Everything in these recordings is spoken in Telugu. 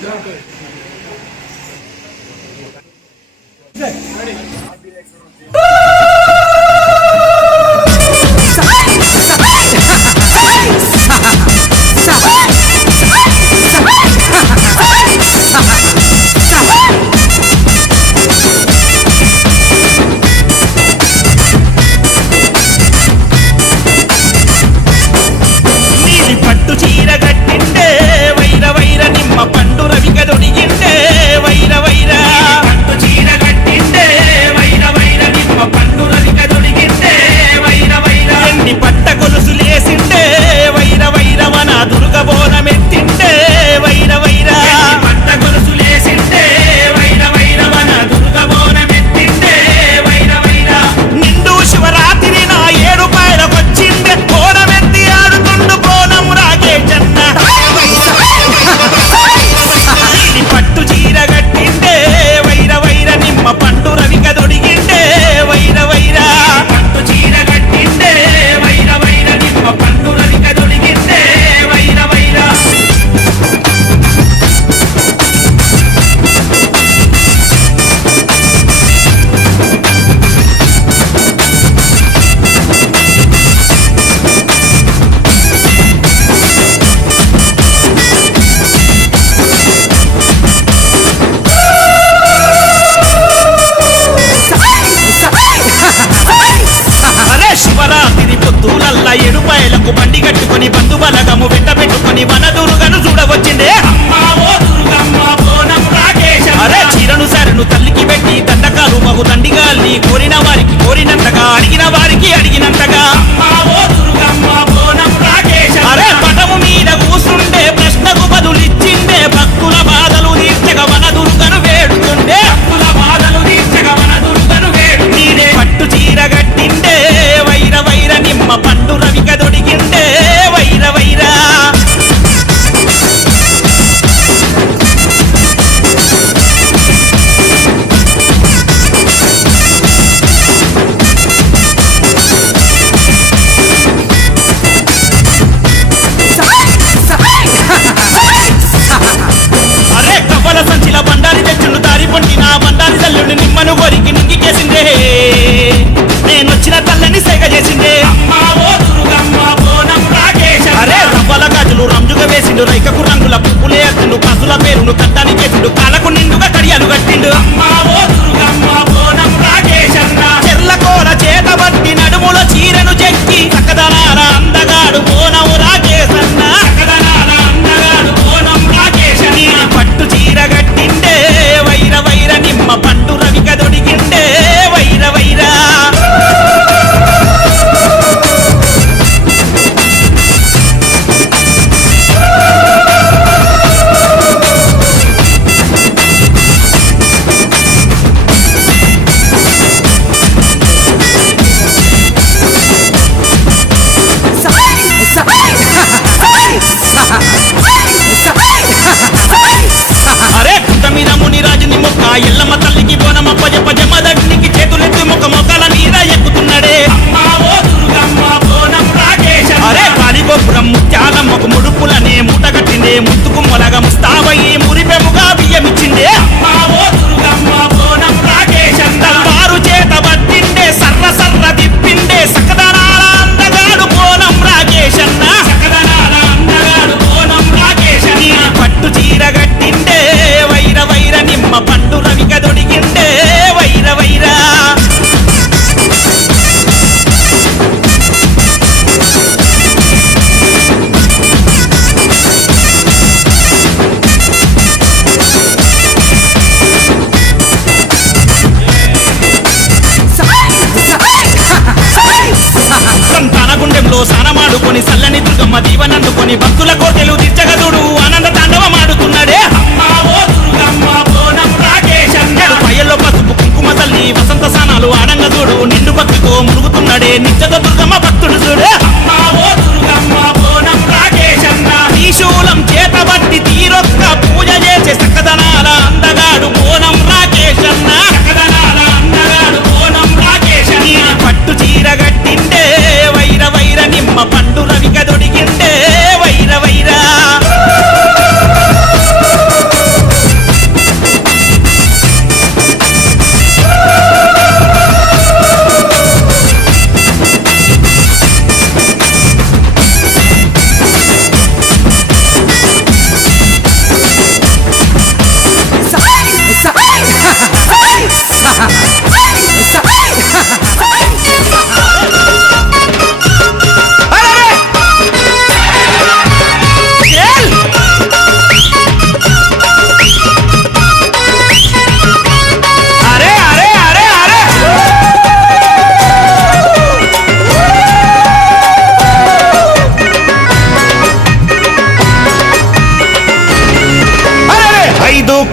对 కోరిన వారికి కోరినంతగా ఎల్లమ్మ తల్లికి బోనమ్మ పజ పజ మదగ్నికి చేతులెత్తి ముఖ మొక్కల నీర ఎక్కుతున్నాడే. అరే పాలిగోపురం ముత్యాలమ్మకు ముడుపులనే ముట్టగట్టిందే ముత్తుకు మొలగ ముస్తా అందుకొని భక్తుల కోటలు తీర్చగదుడు. ఆనంద తాండవం ఆడుతున్నాడే. పయ్యల్లో పసుపు కుంకుమ తల్లి వసంత స్నానాలు ఆడంగదుడు నిండు భక్తితో మురుగుతున్నాడే నిత్యద దుర్గమ్మ భక్తుడు చూడు.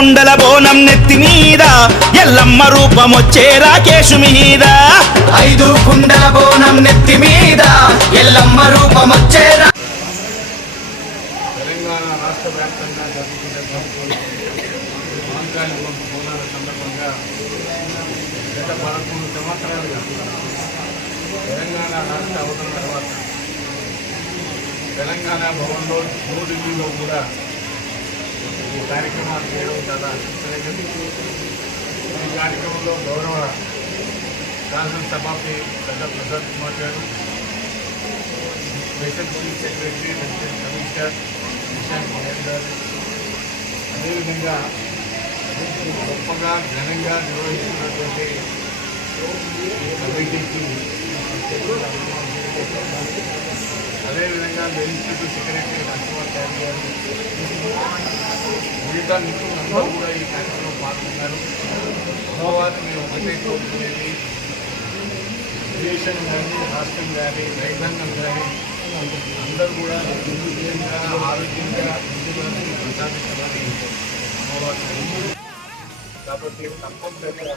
కుండల బోనం నెత్తి మీద ఎల్లమ్మ రూపం వచ్చే రాకేశు మీద. ఐదు కుండల బోనం నెత్తి మీద ఎల్లమ్మ రూపం వచ్చే తెలంగాణ రాష్ట్ర తర్వాత తెలంగాణ భవన్లో మూడు కూడా कार्यक्रम चला कार्यक्रम में गौरव शासन सभापति पद प्रसाद कुमार गुजरात पोली सैक्रटरी लेफ़्ट कमीशनर निशां महेदर् अदे विधि गोपना घन निर्वहित అదేవిధంగా ఇన్స్టిట్యూట్ సెక్రటరీ నరసింహాచారి గారు మిగతా మిత్రులందరూ కూడా ఈ కార్యక్రమంలో పాల్గొన్నారు అమ్మవారిని మేము ఒకటే కోరుకునేది దేశం కానీ రాష్ట్రం కానీ రైతాంగం కానీ అందరూ కూడా నిర్విఘ్నంగా ఆరోగ్యంగా ముందుకు ప్రసాదించమని అమ్మవారిని కాబట్టి తప్పనిసరిగా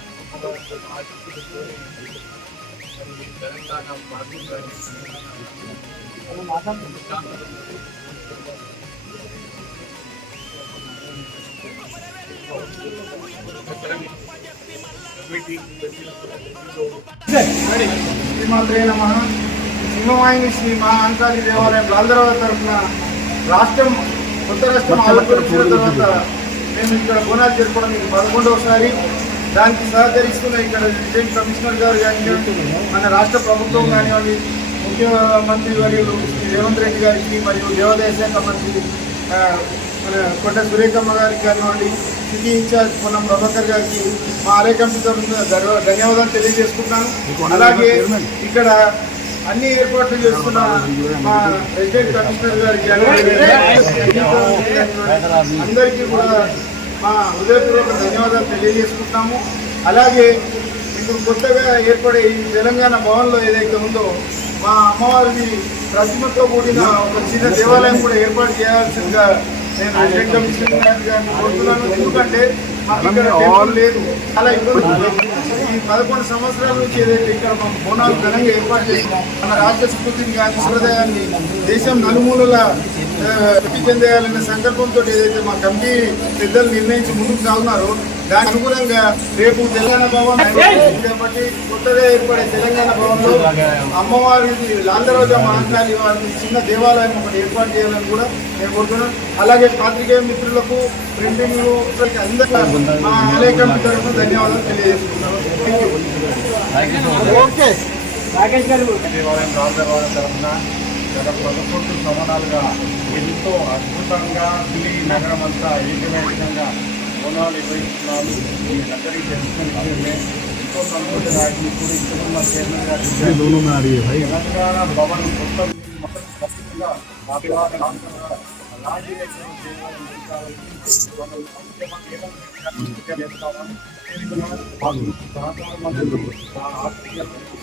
మరి తెలంగాణ పార్టీ శ్రీమాత్రే నమ సింహవాహిని శ్రీ మహాంకాళి దేవాలయం లాల్దరావు తరఫున రాష్ట్రం కొత్త రాష్ట్రం ఆలోచించిన తర్వాత మేము ఇక్కడ బోనాలు జరపడం ఇది పదకొండవసారి దానికి సహకరిస్తున్న ఇక్కడ రిటైన్ కమిషనర్ గారు కానివ్వండి మన రాష్ట్ర ప్రభుత్వం కానివ్వండి ముఖ్యమంత్రి వర్యులు రేవంత్ రెడ్డి గారికి మరియు దేవాదాయ శాఖ మంత్రి మన కొండ సురేఖమ్మ గారికి కానివ్వండి సిటీ ఇన్ఛార్జ్ పొన్నం ప్రభాకర్ గారికి మా ఆలయ కమిటీ ధన్యవాదాలు తెలియజేసుకుంటున్నాను. అలాగే ఇక్కడ అన్ని ఏర్పాట్లు చేసుకున్న మా రెసిడెంట్ కమిషనర్ గారికి అందరికీ కూడా మా హృదయపూర్వక ధన్యవాదాలు తెలియజేసుకుంటున్నాము. అలాగే ఇప్పుడు కొత్తగా ఏర్పడే ఈ తెలంగాణ భవన్లో ఏదైతే ఉందో మా అమ్మవారిని ప్రతిమతో కూడిన ఒక చిన్న దేవాలయం కూడా ఏర్పాటు చేయాల్సిందిగా నేను రెడ్ కమిషనర్ గారిని కోరుతున్నాను ఎందుకంటే మాకు ఇక్కడ టెంపుల్ లేదు చాలా ఇబ్బంది. ఈ పదకొండు సంవత్సరాల నుంచి ఏదైతే ఇక్కడ మనం బోనాలు ఘనంగా ఏర్పాటు చేసినాం మన రాష్ట్ర స్ఫూర్తిని కానీ సంప్రదాయాన్ని దేశం నలుమూలల వృద్ధి చెందేయాలనే సంకల్పంతో ఏదైతే మా కమిటీ పెద్దలు నిర్ణయించి ముందుకు సాగున్నారో దాని అనుగుణంగా రేపు తెలంగాణ భవన్ కాబట్టి కొత్తగా ఏర్పడే తెలంగాణ భవన్లో అమ్మవారి లాందరోజా మహాకాళి వారి చిన్న దేవాలయం ఒకటి ఏర్పాటు చేయాలని కూడా నేను కోరుతున్నాను అలాగే పాత్రికేయ మిత్రులకు ప్రింటింగ్ అందరికీ మా ఆలయ కమిటీ తరఫున ధన్యవాదాలు తెలియజేస్తున్నాను ఓకే రాకేష్ గారు. దేవాలయం రాజదేవాలయం తరఫున గత పదకొండు సంవత్సరాలుగా ఎంతో అద్భుతంగా ఢిల్లీ నగరం అంతా ఏకమైకంగా బోనాలు నిర్వహిస్తున్నారు మీ అందరికీ విషయమే ఎంతో సంతోషంగా ఇప్పుడు ఇస్తున్న చైర్మన్ గారు తెలంగాణ భవన్ మొత్తం మొత్తం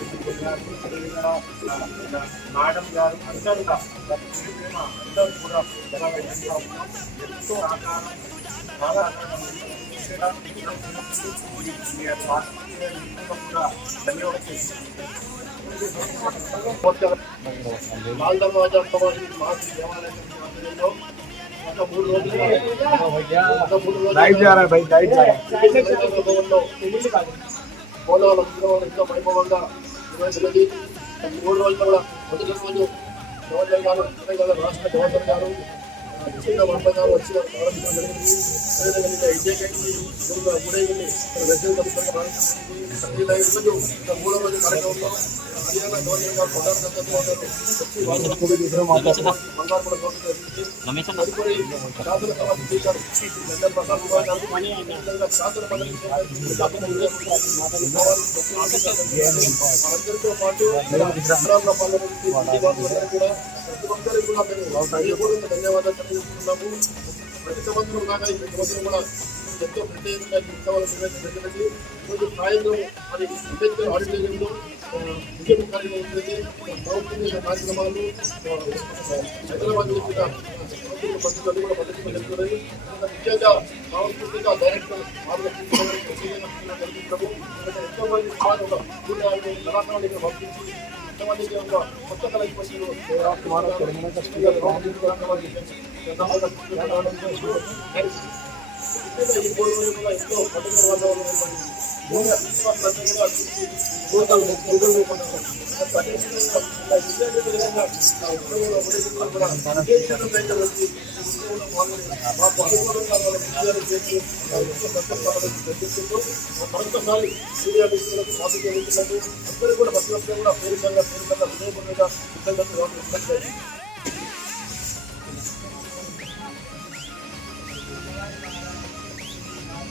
ఖచ్చితంగా ఆదివారం రాష్ట్రంగా అలాగే చేయాలని మనం ముఖ్యమంత్రి ఏమని చేస్తామని మేడం గారు అందరూ కూడా అందరూ పోలవరం వైభవంగా నిర్వహించినది మూడు రోజులు కూడా మొదటి రోజు గవర్నర్ గారు తెలంగాణ రాష్ట్ర గవర్నర్ గారు వచ్చిన వంట గారు ప్రారంభించడం జరిగింది అదేవిధంగా రెసిడెంట్ కమిషనర్ ఈరోజు మూడో రోజు కార్యక్రమంలో హర్యానా గవర్నర్ గారు ప్రధాన సందర్భంగా వచ్చి వాళ్ళు బంగారు కూడా జరిగింది తదుపరి శాసన సభ స్పీకర్ జనరల్ ప్రసాద్ కుమార్ గారు అదేవిధంగా శాసన మండలి మనందరితో పాటు గ్రామాల్లో పాల్గొనే వాళ్ళందరూ కూడా ప్రతి ఒక్కరికి కూడా మేము హృదయపూర్వక ధన్యవాదాలు తెలియజేస్తున్నాము ప్రతి సంవత్సరం లాగా ఈ సంవత్సరం కూడా ఎంతో ప్రత్యేకంగా నిర్వహించబడినది ఈరోజు సాయంత్రం మరి అంబేద్కర్ ఆడిటోరియంలో ముఖ్య కార్యక్రమం ఉంటుంది సాంస్కృతిక కార్యక్రమాలు హైదరాబాద్ సాంస్కృతిక పద్ధతులు కూడా పద్ధతులు జరుగుతున్నాయి ముఖ్యంగా సాంస్కృతిక డైరెక్టర్ మార్గదర్శనం కల్పిస్తాము ఎంతో మంది సమాజంలో చూడాలని కళాకారులు ఇక్కడ పంపించి ఎంతమందికి ఒక కొత్త మూడు రోజులు కూడా ఎంతో పండుగ వాతావరణం ఏర్పడింది. భూమి విశ్వాసాలతో కూడా చూసి భూతాలు భూగోళ రూపంలో పర్యటనలో ఇలా విజయ విధంగా ఆ ఉద్యోగంలో ఉద్యోగంలో కూడా విదేశాల్లో బయట వచ్చి ఈ ఉద్యోగంలో పాల్గొని మాకు అనుకూలంగా వాళ్ళ విజయాలు చేసి ఆ విశ్వ సంకల్పాలను చర్చిస్తూ మరొకసారి మీడియా మిత్రులకు పాత్రికేయ మిత్రులకు అందరూ కూడా ప్రతి ఒక్కరు కూడా పేరుగా పేరుగా హృదయపూర్వక కృతజ్ఞతలు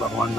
ભગવાન